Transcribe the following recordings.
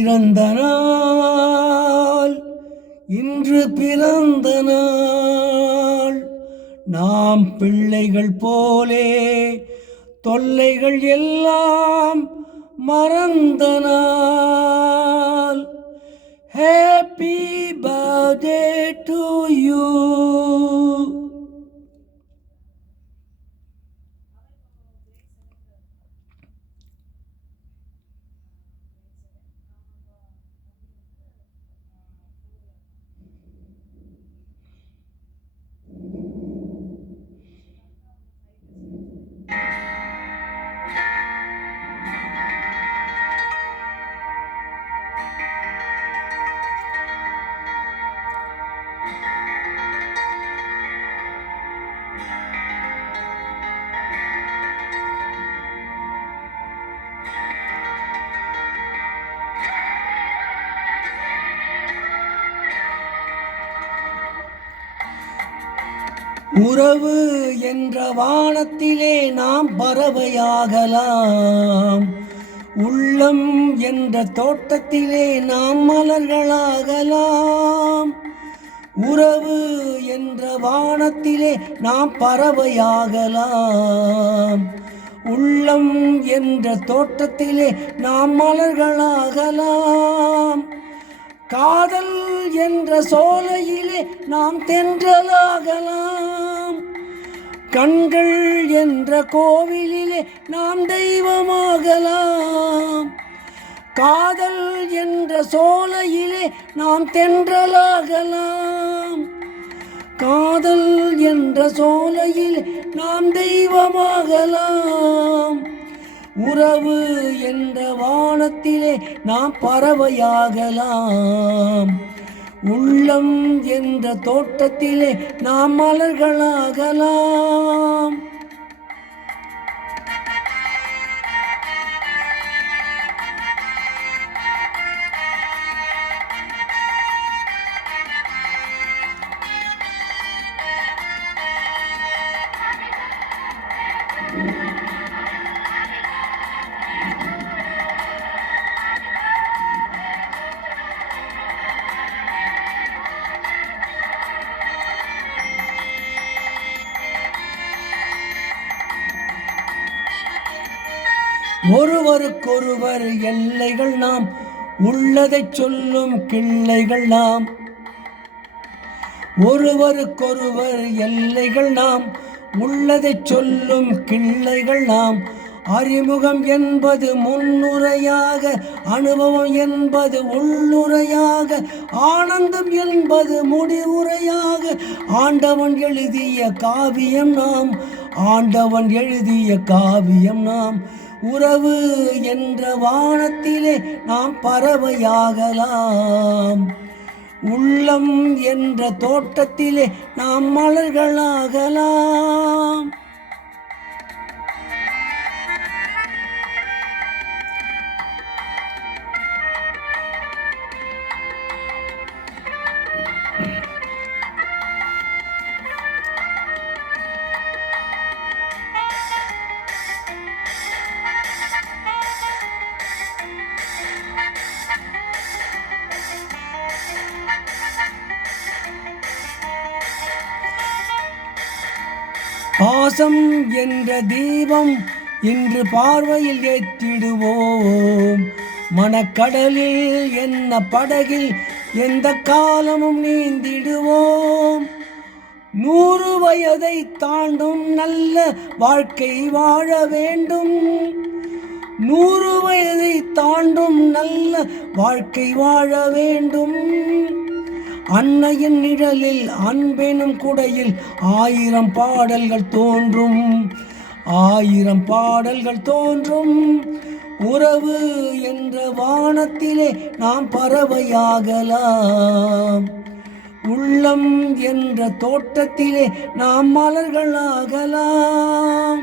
பிறந்த நாள் இன்று பிறந்த நாள். நாம் பிள்ளைகள் போலே தொல்லைகள் எல்லாம் மறந்த நாள். Happy birthday to you. உறவு என்ற வானத்திலே நாம் பறவையாகலாம். உள்ளம் என்ற தோட்டத்திலே நாம் மலர்களாகலாம். உறவு என்ற வானத்திலே நாம் பறவையாகலாம். உள்ளம் என்ற தோட்டத்திலே நாம் மலர்களாகலாம். காதல் என்ற சோலையிலே நாம் தென்றலாகலாம். கண்கள் என்ற கோவிலிலே நாம் தெய்வமாகலாம். காதல் என்ற சோலையிலே நாம் தென்றலாகலாம். காதல் என்ற சோலையிலே நாம் தெய்வமாகலாம். உறவு என்ற வானத்திலே நாம் பறவையாகலாம். உள்ளம் என்ற தோட்டத்திலே நாம் மலர்களாகலாம். ஒருவருக்கொருவர் எல்லைகள் நாம், உள்ளதை சொல்லும் கிள்ளைகள் நாம். ஒருவருக்கொருவர் எல்லைகள் நாம், உள்ளதை சொல்லும் கிள்ளைகள் நாம். அறிமுகம் என்பது முன்னுரையாக, அனுபவம் என்பது உள்ளுரையாக, ஆனந்தம் என்பது முடிவுரையாக. ஆண்டவன் எழுதிய காவியம் நாம், ஆண்டவன் எழுதிய காவியம் நாம். உறவு என்ற வானத்திலே நாம் பறவையாகலாம். உள்ளம் என்ற தோட்டத்திலே நாம் மலர்களாகலாம். பாசம் என்ற தீபம் இன்று பார்வையில் ஏற்றிடுவோம். மனக்கடலில் என்ன படகில் எந்த காலமும் நீந்திடுவோம். 100 வயதை தாண்டும் நல்ல வாழ்க்கை வாழ வேண்டும். 100 வயதை தாண்டும் நல்ல வாழ்க்கை வாழ வேண்டும். அன்னையின் நிழலில் அன்பெனும் குடையில் 1000 பாடல்கள் தோன்றும், 1000 பாடல்கள் தோன்றும். உறவு என்ற வானத்திலே நாம் பறவையாகலாம். உள்ளம் என்ற தோட்டத்திலே நாம் மலர்களாகலாம்.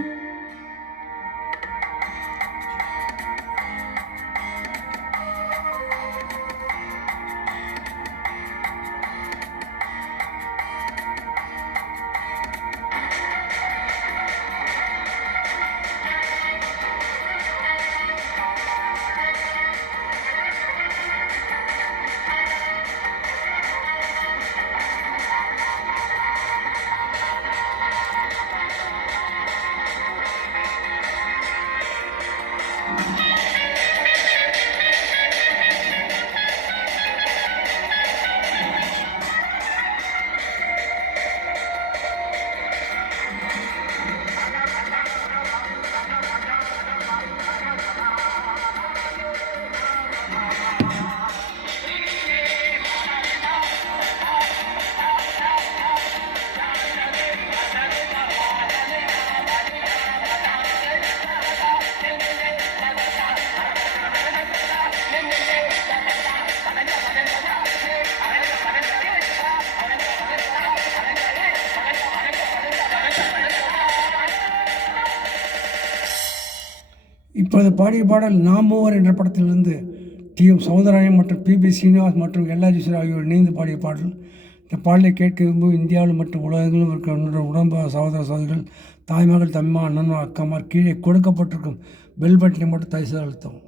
இப்பொழுது பாடிய பாடல் நாம் மூவர் என்ற படத்திலிருந்து டி.எம். சௌந்தரராஜன் மற்றும் பி.பி. ஸ்ரீனிவாஸ் மற்றும் எல்.ஆர். ஈஸ்வரன் ஆகியோர் இணைந்து பாடிய பாடல். இந்த பாடலை கேட்க விரும்பும் இந்தியாவில் மற்றும் உலகங்களும் இருக்கிற உடம்பு சகோதர சகோதரிகள், தாய்மகள், தம்மா, அண்ணன், அக்காமார் கீழே கொடுக்கப்பட்டிருக்கும் பெல் பட்டனை மட்டும் தயவு செய்து அழுத்தவும்.